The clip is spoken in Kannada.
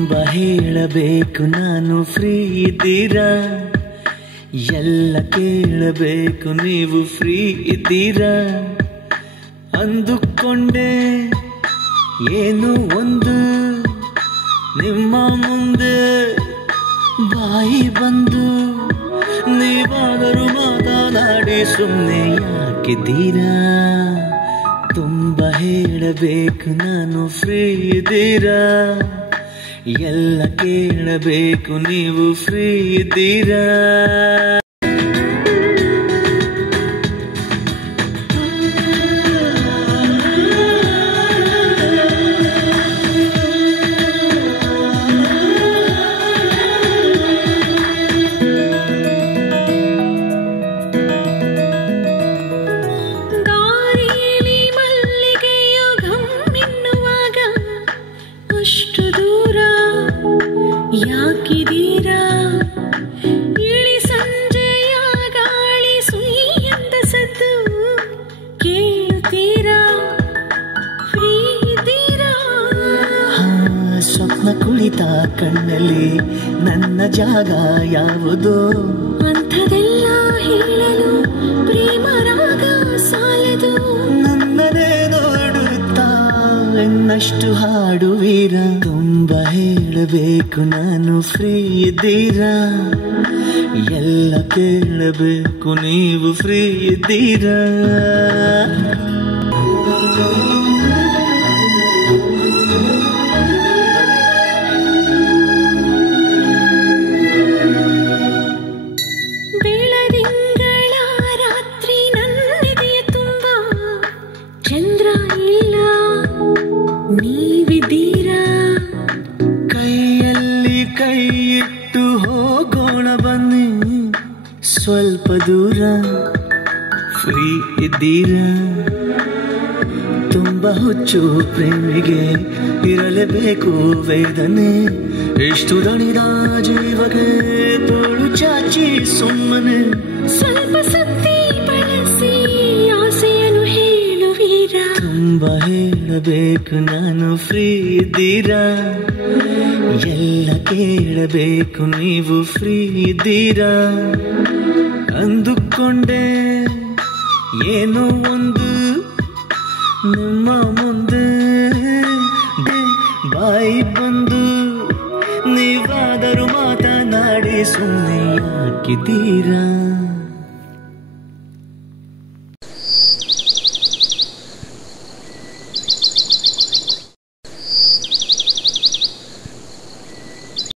ಹೇಳಬೇಕು ನಾನು ಫ್ರೀ ಇದ್ದೀರಾ, ಎಲ್ಲ ಕೇಳಬೇಕು ನೀವು ಫ್ರೀ ಇದ್ದೀರಾ. ಅಂದುಕೊಂಡೆ ಏನು ಒಂದು ನಿಮ್ಮ ಮುಂದೆ ಬಾಯಿ ಬಂದು, ನೀವಾದರೂ ಮಾತನಾಡಿ ಸುಮ್ಮನೆ ಯಾಕಿದ್ದೀರಾ. ತುಂಬ ಹೇಳಬೇಕು ನಾನು ಫ್ರೀ ಇದ್ದೀರಾ, ಎಲ್ಲ ಕೇಳಬೇಕು ನೀವು ಫ್ರೀ ಇದ್ದೀರಾ. ಯಾಕಿದ್ದೀರಾ ಇಳಿ ಸಂಜೆಯ ಗಾಳಿ ಸುಯ್ಯಂದ ಸದ್ದು ಕೇಳುತ್ತೀರಾ, ಫ್ರೀ ಇದ್ದೀರಾ. ಸ್ವಪ್ನ ಕುಳಿತ ಕಣ್ಣಲ್ಲಿ ನನ್ನ ಜಾಗ ಯಾವುದೋ, ಅಂಥದೆಲ್ಲ ಹೇಳಲು ಪ್ರೇಮ ರಾಗ ಸಾಲದು. ನನ್ನದೇ ನೋಡುತ್ತಾ ಎನ್ನಷ್ಟು ಹಾಡುವೀರ. ತುಂಬ ಹೇಳಬೇಕು ನಾನು ಫ್ರೀ ಇದ್ದೀರಾ, ಎಲ್ಲ ಕೇಳಬೇಕು ನೀವು ಫ್ರೀ ಇದ್ದೀರಾ. ಬೆಳದಿಂಗಳ ರಾತ್ರಿ ನನ್ನೆದೆಯ ತುಂಬ ಚಂದ್ರ ಇಲ್ಲ, ನೀವಿದ್ದೀರಾ. ಕೈಯಲ್ಲಿ ಕೈ ಇಟ್ಟು ಹೋಗೋಣ ಬನ್ನಿ ಸ್ವಲ್ಪ ದೂರ, ಫ್ರೀ ಇದ್ದೀರಾ. ತುಂಬ ಹುಚ್ಚು ಪ್ರೇಮಿಗೆ ಇರಲೇಬೇಕು ವೇದನೆ, ಎಷ್ಟು ದಣಿದ ಜೀವಗೆ ತೋಳು ಚಾಚಿ ಸುಮ್ಮನೆ ಸ್ವಲ್ಪ ಸುದ್ದಿ ಬಳಸಿ ಆಸೆಯನ್ನು ಹೇಳುವೀರಾ. ತುಂಬ ಹೇಳಬೇಕು ನಾನು ಫ್ರೀ ಇದ್ದೀರಾ, ಎಲ್ಲ ಕೇಳಬೇಕು ನೀವು ಫ್ರೀ ಇದ್ದೀರಾ. ಅಂದುಕೊಂಡೆ ಏನೋ ಒಂದು ನಿಮ್ಮ ಮುಂದೆ ಬಾಯಿ ಬಂದು, ನೀವಾದರೂ ಮಾತನಾಡಿ ಸುಮ್ಮನೆ ಯಾಕಿದ್ದೀರಾ.